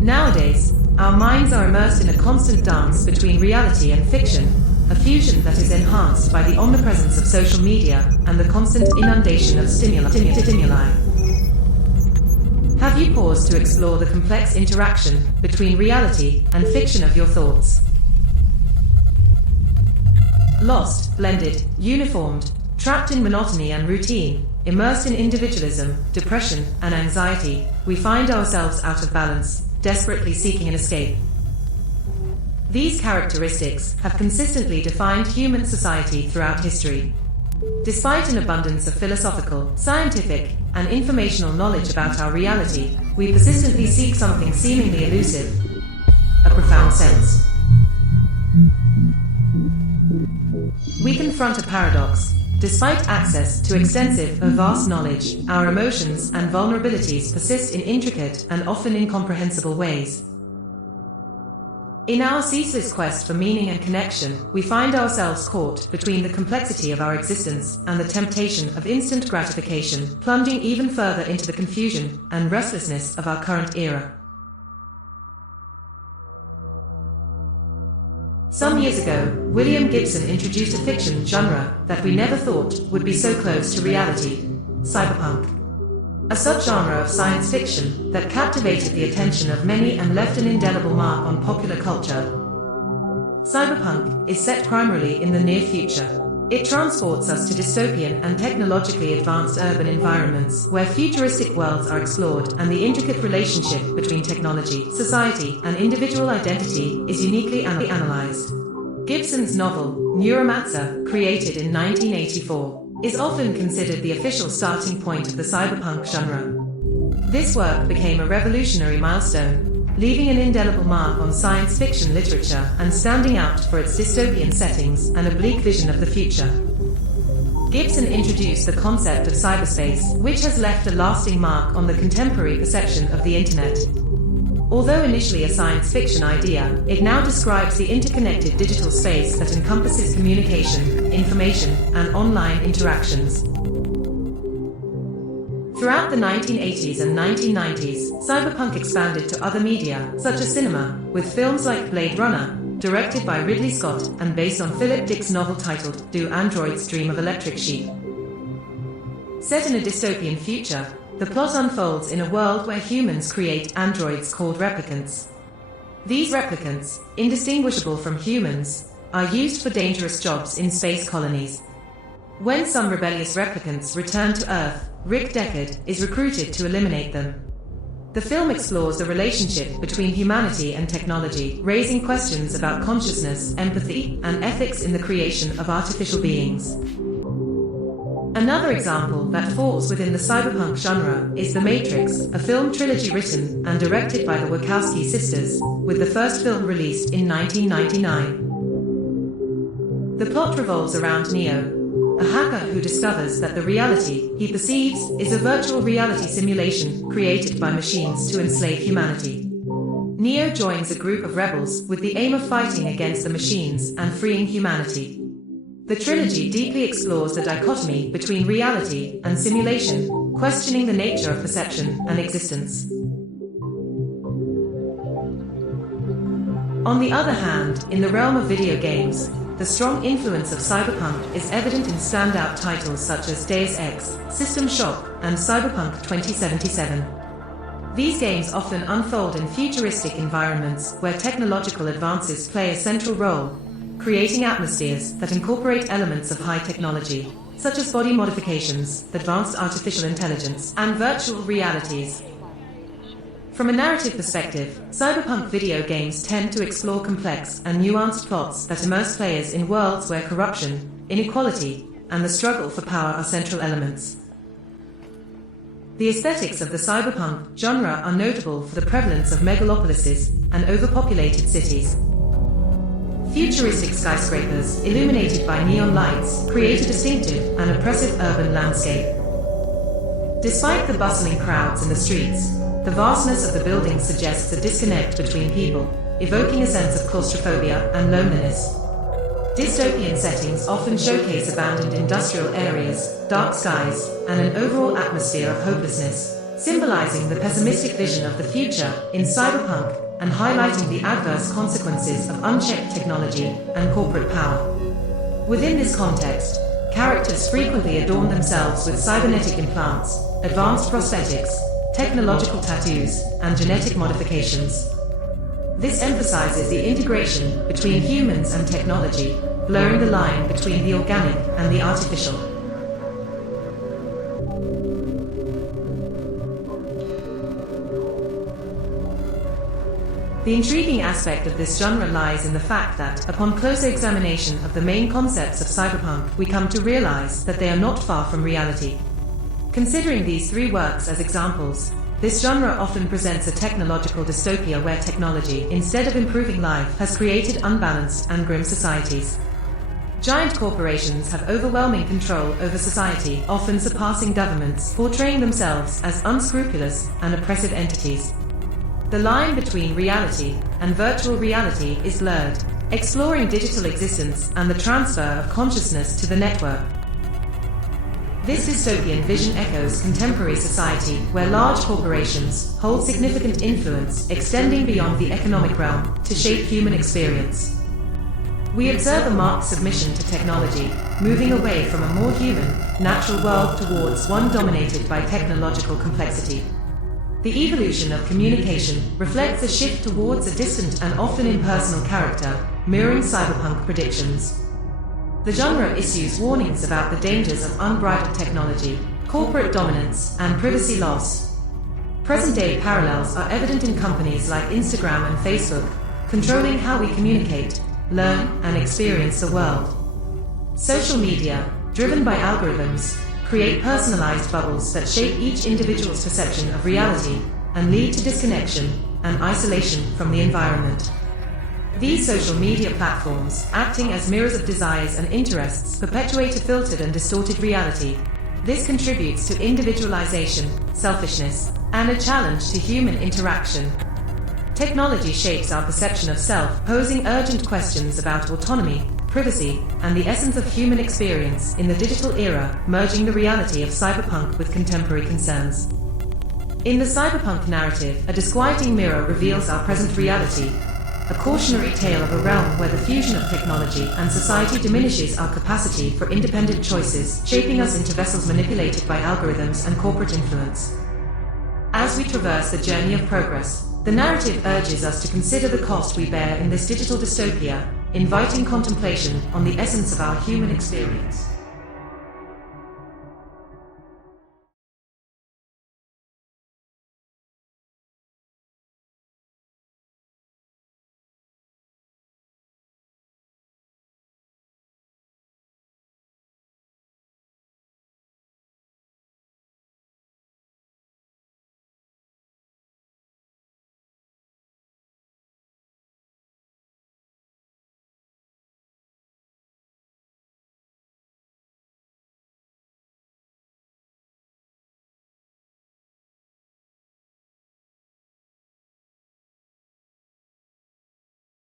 Nowadays, our minds are immersed in a constant dance between reality and fiction, a fusion that is enhanced by the omnipresence of social media and the constant inundation of stimuli. Have you paused to explore the complex interaction between reality and fiction of your thoughts? Lost, blended, uniformed, trapped in monotony and routine, immersed in individualism, depression, and anxiety, we find ourselves out of balance, desperately seeking an escape. These characteristics have consistently defined human society throughout history. Despite an abundance of philosophical, scientific, and informational knowledge about our reality, we persistently seek something seemingly elusive, a profound sense. We confront a paradox. Despite access to extensive or vast knowledge, our emotions and vulnerabilities persist in intricate and often incomprehensible ways. In our ceaseless quest for meaning and connection, we find ourselves caught between the complexity of our existence and the temptation of instant gratification, plunging even further into the confusion and restlessness of our current era. Some years ago, William Gibson introduced a fiction genre that we never thought would be so close to reality: cyberpunk. A subgenre of science fiction that captivated the attention of many and left an indelible mark on popular culture. Cyberpunk is set primarily in the near future. It transports us to dystopian and technologically advanced urban environments where futuristic worlds are explored and the intricate relationship between technology, society, and individual identity is uniquely analyzed. Gibson's novel, Neuromancer, created in 1984, is often considered the official starting point of the cyberpunk genre. This work became a revolutionary milestone, leaving an indelible mark on science fiction literature and standing out for its dystopian settings and a bleak vision of the future. Gibson introduced the concept of cyberspace, which has left a lasting mark on the contemporary perception of the Internet. Although initially a science fiction idea, it now describes the interconnected digital space that encompasses communication, information, and online interactions. Throughout the 1980s and 1990s, cyberpunk expanded to other media, such as cinema, with films like Blade Runner, directed by Ridley Scott and based on Philip Dick's novel titled Do Androids Dream of Electric Sheep? Set in a dystopian future, the plot unfolds in a world where humans create androids called replicants. These replicants, indistinguishable from humans, are used for dangerous jobs in space colonies. When some rebellious replicants return to Earth, Rick Deckard is recruited to eliminate them. The film explores the relationship between humanity and technology, raising questions about consciousness, empathy, and ethics in the creation of artificial beings. Another example that falls within the cyberpunk genre is The Matrix, a film trilogy written and directed by the Wachowski sisters, with the first film released in 1999. The plot revolves around Neo, a hacker who discovers that the reality he perceives is a virtual reality simulation created by machines to enslave humanity. Neo joins a group of rebels with the aim of fighting against the machines and freeing humanity. The trilogy deeply explores the dichotomy between reality and simulation, questioning the nature of perception and existence. On the other hand, in the realm of video games, the strong influence of cyberpunk is evident in standout titles such as Deus Ex, System Shock, and Cyberpunk 2077. These games often unfold in futuristic environments where technological advances play a central role, creating atmospheres that incorporate elements of high technology, such as body modifications, advanced artificial intelligence, and virtual realities. From a narrative perspective, cyberpunk video games tend to explore complex and nuanced plots that immerse players in worlds where corruption, inequality, and the struggle for power are central elements. The aesthetics of the cyberpunk genre are notable for the prevalence of megalopolises and overpopulated cities. Futuristic skyscrapers, illuminated by neon lights, create a distinctive and oppressive urban landscape. Despite the bustling crowds in the streets, the vastness of the buildings suggests a disconnect between people, evoking a sense of claustrophobia and loneliness. Dystopian settings often showcase abandoned industrial areas, dark skies, and an overall atmosphere of hopelessness, symbolizing the pessimistic vision of the future in cyberpunk and highlighting the adverse consequences of unchecked technology and corporate power. Within this context, characters frequently adorn themselves with cybernetic implants, advanced prosthetics, technological tattoos, and genetic modifications. This emphasizes the integration between humans and technology, blurring the line between the organic and the artificial. The intriguing aspect of this genre lies in the fact that, upon closer examination of the main concepts of cyberpunk, we come to realize that they are not far from reality. Considering these three works as examples, this genre often presents a technological dystopia where technology, instead of improving life, has created unbalanced and grim societies. Giant corporations have overwhelming control over society, often surpassing governments, portraying themselves as unscrupulous and oppressive entities. The line between reality and virtual reality is blurred, exploring digital existence and the transfer of consciousness to the network. This dystopian vision echoes contemporary society, where large corporations hold significant influence, extending beyond the economic realm to shape human experience. We observe a marked submission to technology, moving away from a more human, natural world towards one dominated by technological complexity. The evolution of communication reflects a shift towards a distant and often impersonal character, mirroring cyberpunk predictions. The genre issues warnings about the dangers of unbridled technology, corporate dominance, and privacy loss. Present-day parallels are evident in companies like Instagram and Facebook, controlling how we communicate, learn, and experience the world. Social media, driven by algorithms, create personalized bubbles that shape each individual's perception of reality and lead to disconnection and isolation from the environment. These social media platforms, acting as mirrors of desires and interests, perpetuate a filtered and distorted reality. This contributes to individualization, selfishness, and a challenge to human interaction. Technology shapes our perception of self, posing urgent questions about autonomy, privacy, and the essence of human experience in the digital era, merging the reality of cyberpunk with contemporary concerns. In the cyberpunk narrative, a disquieting mirror reveals our present reality, a cautionary tale of a realm where the fusion of technology and society diminishes our capacity for independent choices, shaping us into vessels manipulated by algorithms and corporate influence. As we traverse the journey of progress, the narrative urges us to consider the cost we bear in this digital dystopia, inviting contemplation on the essence of our human experience.